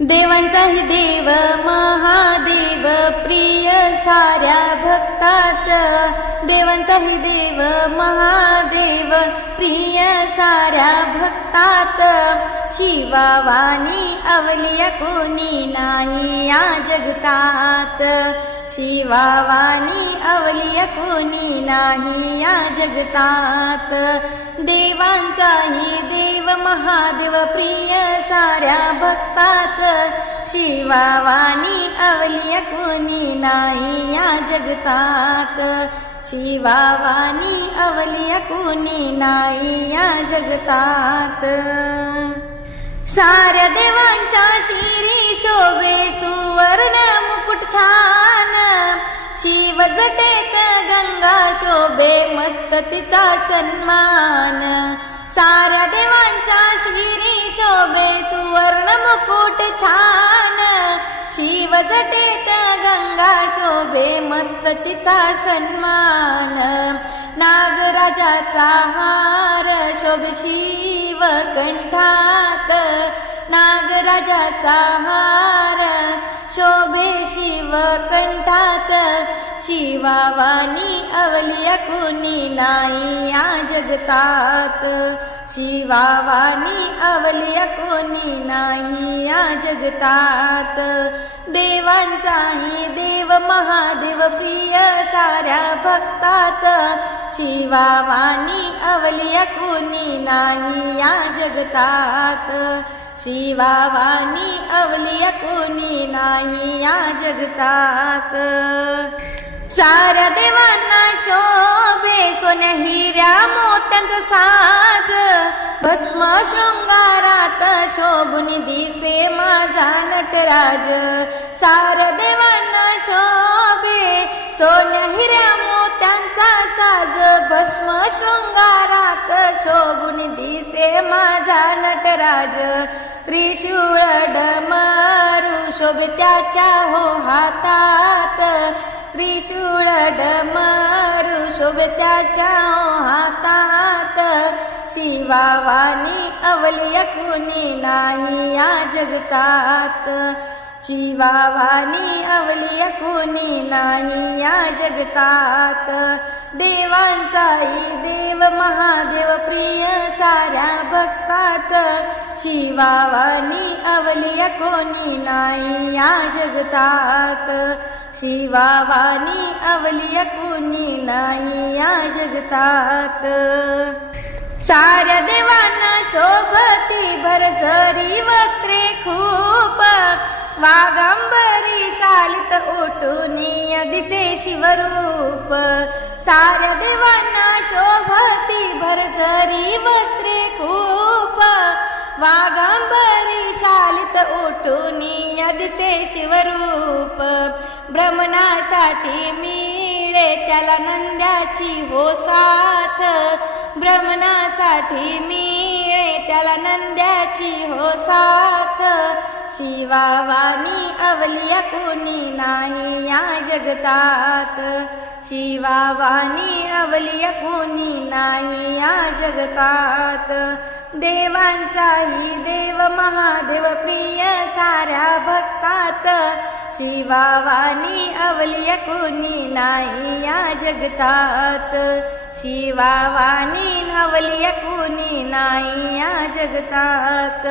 देवांचाही देव महादेव प्रिय साऱ्या भक्तात. देवांचाही देव महादेव प्रिय साऱ्या भक्तात. शिवावानी अवलिय कोणी नाही या जगतात. शिवावानी अवलिय कोणी नाही या जगतात. देवांचाही देव महादेव प्रिय साऱ्या भक्तात. शिवावानी अवलिय कोणी नाही या जगतात. शिवावानी अवलिया कोणी नाही या जगतात. साऱ्या देवांच्या शिरी शोभे सुवर्ण मुकुट छान. शिव जटेत गंगा शोभे मस्त तिचा सन्मान. साऱ्या देवांच्या शिरी शोभे सुवर्ण मुकुट छान. शिव जटेत गंगा शोभे मस्त तिचा सन्मान. नागराजाचा हार शोभ शिव कंठात. नागराजाचा हार शोभे शिव कंठात. शिवावानी अवलिया कोणी नाही या जगतात. शिवावानी अवलिया कोणी नाही या जगतात. देवांचाही देव महादेव प्रिय साऱ्या भक्तात. शिवावानी अवलिया कोणी नाही या जगतात. शिवावानी अवलिया कोणी नाही या जगतात. साऱ्या देवांना शोभे सोन्या हिऱ्या मोत्यांचा सार. भस्म शृंगारात शोभून दिसे माझा नटराज. सार देवांना शोभे सोन हिऱ्या मोत्यांचा साज. भस्म शृंगारात शोभून दिसे माझा नटराज. त्रिशूळ डमारू शोभे त्याच्या हो हातात. त्रिशूळ डमारू शोभे त्याच्या हो हातात. शिवावानी अवलिया कुणी नाही या जगतात. शिवावानी अवलिया कुणी नाही या जगतात. देवांचाही देव महादेव प्रिय साऱ्या भक्तात. शिवावानी अवलिया कोणी नाही या जगतात. शिवावानी अवलिया कोणी नाही या जगतात. साऱ्या देवांना शोभती भरजरी वस्त्रे खूप. वागांबरी शालित ओटुनी दिसे शिवरूप. साऱ्या देवांना शोभती भरझरी वस्त्रे खूप. वागांबरी शालित ओटुनी दिसे शिवरूप. भ्रमणासाठी मिळे त्याला नंद्याची होसा भ्रमणासाठी मिळे त्याला नंद्याची हो साथ. शिवावानी अवलिया कोणी नाही या जगतात. शिवावानी अवलिया कोणी नाही या जगतात. देवांचाही देव महादेव प्रिय साऱ्या भक्तात. शिवावानी अवलिया कोणी नाही या जगतात. शिवावानी न्हवलिया कोणी नाही या जगतात.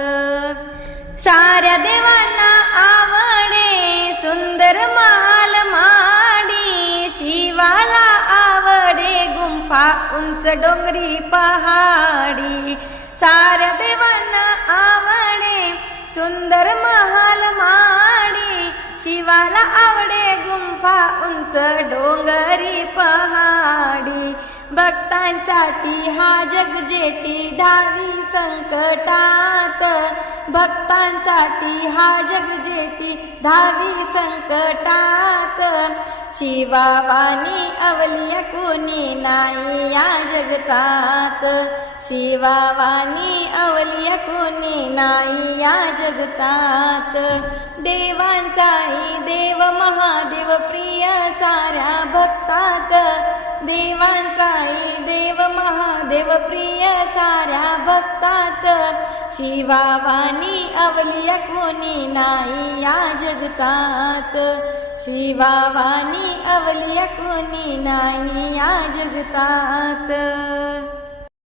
साऱ्या देवांना आवडे सुंदर महाल माडी. शिवाला आवडे गुंफा उंच डोंगरी पहाडी. साऱ्या देवांना आवडे सुंदर महाल माडी. शिवाला आवडे गुंफा उंच डोंगरी पहाडी. भक्तांसाठी हा जगजेटी धावी संकटात. भक्तांसाठी हा जगजेटी धावी संकटात. शिवावानी अवलिया कोणी नाही या जगतात. शिवावानी अवलिया कोणी नाही या जगतात. देवांचाही देव महादेव प्रिय साऱ्या भक्तात. देवा प्रिय साऱ्या भक्तात शिवावानी अवलिया कोणी नाही या जगतात. शिवावानी अवलिया कोणी नाही या जगतात.